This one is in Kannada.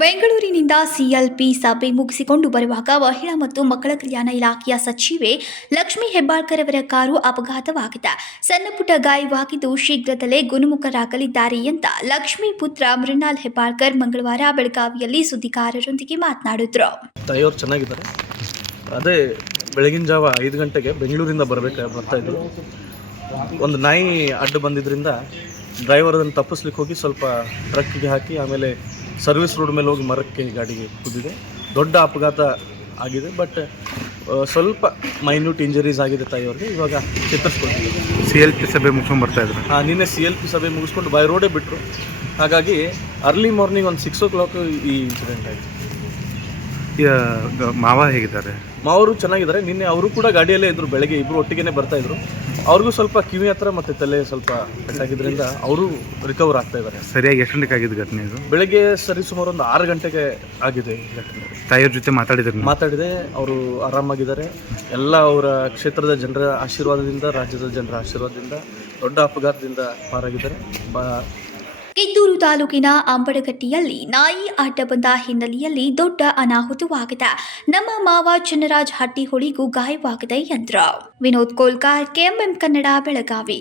ಬೆಂಗಳೂರಿನಿಂದ ಸಿಎಲ್ಪಿ ಸಭೆ ಮುಗಿಸಿಕೊಂಡು ಬರುವಾಗ ಮಹಿಳಾ ಮತ್ತು ಮಕ್ಕಳ ಕಲ್ಯಾಣ ಇಲಾಖೆಯ ಸಚಿವೆ ಲಕ್ಷ್ಮಿ ಹೆಬ್ಬಾಳ್ಕರ್ ಅವರ ಕಾರು ಅಪಘಾತವಾಗಿದೆ. ಸಣ್ಣಪುಟ್ಟ ಗಾಯವಾಗಿದ್ದು ಶೀಘ್ರದಲ್ಲೇ ಗುಣಮುಖರಾಗಲಿದ್ದಾರೆ ಅಂತ ಲಕ್ಷ್ಮಿ ಪುತ್ರ ಮೃಣಾಲ್ ಹೆಬ್ಬಾಳ್ಕರ್ ಮಂಗಳವಾರ ಬೆಳಗಾವಿಯಲ್ಲಿ ಸುದ್ದಿಗಾರರೊಂದಿಗೆ ಮಾತನಾಡಿದ್ರು. ತಾಯಿಯವರು ಚೆನ್ನಾಗಿದ್ದಾರೆ. ಅದೇ ಬೆಳಗಿನ ಜಾವ ಐದು ಗಂಟೆಗೆ ಬೆಂಗಳೂರಿಂದ ಬರಬೇಕು ಬರ್ತಾಯಿದ್ರು ಒಂದು ನಾಯಿ ಅಡ್ಡ ಬಂದಿದ್ದರಿಂದ ಡ್ರೈವರ್ ಅದನ್ನು ತಪ್ಪಿಸ್ಲಿಕ್ಕೆ ಹೋಗಿ ಸ್ವಲ್ಪ ಟ್ರಕ್ಗೆ ಹಾಕಿ ಆಮೇಲೆ ಸರ್ವಿಸ್ ರೋಡ್ ಮೇಲೆ ಹೋಗಿ ಮರಕ್ಕೆ ಗಾಡಿಗೆ ಕುದ್ದಿದೆ. ದೊಡ್ಡ ಅಪಘಾತ ಆಗಿದೆ ಬಟ್ ಸ್ವಲ್ಪ ಮೈನ್ಯೂಟ್ ಇಂಜರೀಸ್ ಆಗಿದೆ ತಾಯಿಯವ್ರಿಗೆ. ಇವಾಗ ಚಿತ್ರಿಸ್ಕೊಳ್ತೀವಿ ಸಿ ಎಲ್ ಪಿ ಸಭೆ ಮುಗಿಸ್ಕೊಂಡು ಬರ್ತಾ ಇದ್ರು? ಹಾಂ ನಿನ್ನೆ ಸಿ ಎಲ್ ಪಿ ಸಭೆ ಮುಗಿಸ್ಕೊಂಡು ಬೈ ರೋಡೇ ಬಿಟ್ಟರು ಹಾಗಾಗಿ ಅರ್ಲಿ ಮಾರ್ನಿಂಗ್ ಒಂದು ಸಿಕ್ಸ್ ಓ ಕ್ಲಾಕ್ ಈ ಇನ್ಸಿಡೆಂಟ್ ಆಯಿತು. ಮಾವ ಹೇಗಿದ್ದಾರೆ? ಮಾವರು ಚೆನ್ನಾಗಿದ್ದಾರೆ. ನಿನ್ನೆ ಅವರು ಕೂಡ ಗಾಡಿಯಲ್ಲೇ ಇದ್ದರು ಬೆಳಗ್ಗೆ ಇಬ್ಬರು ಒಟ್ಟಿಗೆ ಬರ್ತಾ ಇದ್ರು. ಅವ್ರಿಗೂ ಸ್ವಲ್ಪ ಕಿವಿ ಹತ್ರ ಮತ್ತೆ ತಲೆ ಸ್ವಲ್ಪ ಕಟ್ಟಾಗಿದ್ದರಿಂದ ಅವರು ರಿಕವರ್ ಆಗ್ತಾ ಇದ್ದಾರೆ. ಸರಿಯಾಗಿ ಎಷ್ಟು ಗಂಟೆಗೆ ಆಗಿದ್ದು ಘಟನೆ ಇದು? ಬೆಳಗ್ಗೆ ಸರಿ ಸುಮಾರು ಒಂದು ಆರು ಗಂಟೆಗೆ ಆಗಿದೆ ಈ ಘಟನೆ. ತಾಯಿಯವ್ರ ಜೊತೆ ಮಾತಾಡಿದ್ರು ಮಾತಾಡಿದೆ ಅವರು ಆರಾಮಾಗಿದ್ದಾರೆ. ಎಲ್ಲ ಅವರ ಕ್ಷೇತ್ರದ ಜನರ ಆಶೀರ್ವಾದದಿಂದ ರಾಜ್ಯದ ಜನರ ಆಶೀರ್ವಾದದಿಂದ ದೊಡ್ಡ ಅಪಘಾತದಿಂದ ಪಾರಾಗಿದ್ದಾರೆ. ಬಾ ಕಿತ್ತೂರು ತಾಲೂಕಿನ ಅಂಬಡಗಟ್ಟಿಯಲ್ಲಿ ನಾಯಿ ಅಡ್ಡ ಬಂದ ಹಿನ್ನೆಲೆಯಲ್ಲಿ ದೊಡ್ಡ ಅನಾಹುತವಾಗಿದೆ. ನಮ್ಮ ಮಾವ ಚನ್ನರಾಜ್ ಹಟ್ಟಿಹೊಳಿಗೂ ಗಾಯವಾಗಿದೆ ಯಂತ್ರ ವಿನೋದ್ ಕೋಲ್ಕಾರ್, ಕೆಎಂಎಂ ಕನ್ನಡ, ಬೆಳಗಾವಿ.